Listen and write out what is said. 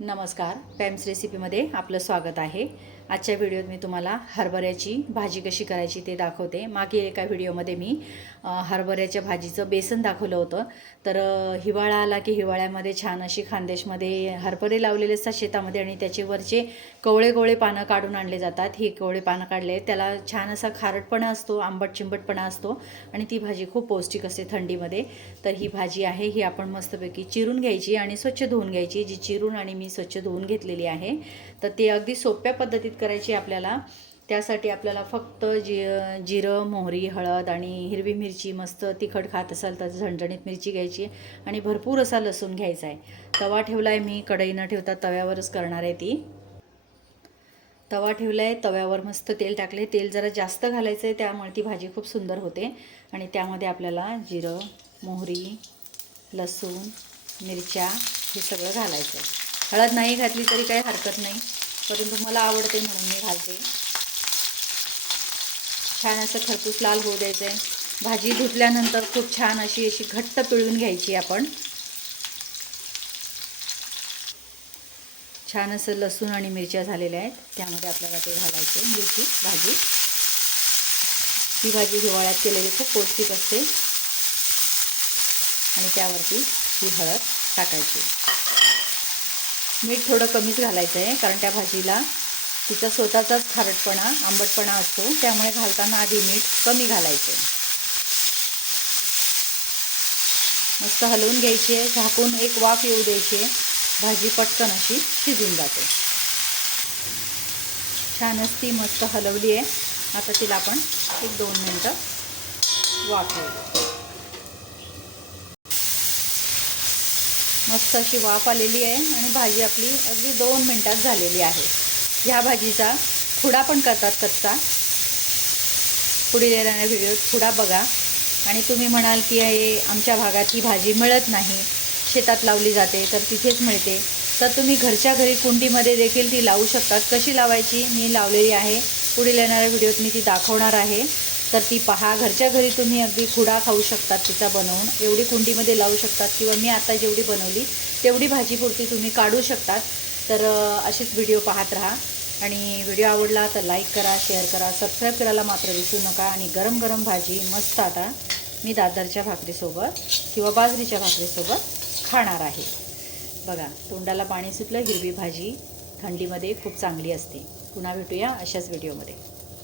नमस्कार पॅम्स रेसिपीमध्ये आपलं स्वागत आहे. आजच्या व्हिडिओत मी तुम्हाला हरभऱ्याची भाजी कशी करायची ते दाखवते. मागे एका व्हिडिओमध्ये मी हरभऱ्याच्या भाजीचं बेसन दाखवलं होतं. तर हिवाळा आला की हिवाळ्यामध्ये छान अशी खानदेशमध्ये हरभरे लावलेले असतात शेतामध्ये आणि त्याचे वरचे कवळे कोवळे पानं काढून आणले जातात. ही कवळे पानं काढले त्याला छान असा खारटपणा असतो आंबट चिंबटपणा असतो आणि ती भाजी खूप पौष्टिक असते थंडीमध्ये. तर ही भाजी आहे ही आपण मस्तपैकी चिरून घ्यायची आणि स्वच्छ धुवून घ्यायची. जी चिरून आणि मी स्वच्छ धुवून घेतलेली आहे तर ते अगदी सोप्या पद्धतीत करायची आपल्याला. त्यासाठी आपल्याला फक्त जि जिरं मोहरी हळद आणि हिरवी मिरची मस्त तिखट खात असाल तर झणझणीत मिरची घ्यायची आणि भरपूर असा लसूण घ्यायचा आहे. तवा ठेवला आहे मी कढई न ठेवता तव्यावरच करणार आहे ती. तवा ठेवला आहे तव्यावर मस्त तेल टाकले तेल जरा जास्त घालायचं आहे त्यामुळे ती भाजी खूप सुंदर होते. आणि त्यामध्ये आपल्याला जिरं मोहरी लसूण मिरच्या हे सगळं घालायचं आहे हळद नाही घातली तरी काही हरकत नाही. परंतु मला आवडते म्हणून मी घालते. छान असं खरपूस लाल होऊ द्यायचं आहे भाजी धुतल्यानंतर खूप छान अशी अशी घट्ट पिळून घ्यायची आपण. छान असं लसूण आणि मिरच्या झालेल्या आहेत. त्यामध्ये आपल्याला ते घालायचे मिरची भाजी. ही भाजी हिवाळ्यात केलेली खूप पौष्टिक असते. आणि त्यावरती ही हळद टाकायची मीठ थोडं कमीच घालायचं आहे कारण त्या भाजीला तिचा स्वतःचाच खारटपणा आंबटपणा असतो. त्यामुळे घालताना आधी मीठ कमी घालायचं मस्त हलवून घ्यायची आहे झाकून एक वाफ येऊ द्यायची. आहे भाजी पटकन अशी शिजून जाते. छान असती मस्त हलवली आहे आता तिला आपण एक दोन मिनटं वाफवू मस्त अशी वाफ आलेली आहे आणि भाजी आपली अगदी दोन मिनटात झालेली आहे. ह्या भाजीचा खुडा पण करतात कच्चा. पुढे येणाऱ्या व्हिडिओत खुडा बघा. आणि तुम्ही म्हणाल की हे आमच्या भागात ही भाजी मिळत नाही शेतात लावली जाते तर तिथेच मिळते. तर तुम्ही घरच्या घरी कुंडीमध्ये देखील ती लावू शकतात. कशी लावायची? मी लावलेली आहे. पुढील येणाऱ्या व्हिडिओत मी ती दाखवणार आहे. तर ती पहा घरच्या घरी तुम्ही अगदी खुडा खाऊ शकतात तिचा बनवून. एवढी कुंडीमध्ये लावू शकतात किंवा मी आता जेवढी बनवली तेवढी भाजीपुरती तुम्ही काढू शकतात. तर असेच व्हिडिओ पाहत राहा. आणि व्हिडिओ आवडला तर लाईक करा शेअर करा सबस्क्राईब करायला मात्र विसरू नका. आणि गरम गरम भाजी मस्त आता मी दादरच्या भाकरीसोबत किंवा बाजरीच्या भाकरीसोबत खाणार आहे. बघा तोंडाला पाणी सुटलं हिरवी भाजी थंडीमध्ये खूप चांगली असते. पुन्हा भेटूया अशाच व्हिडिओमध्ये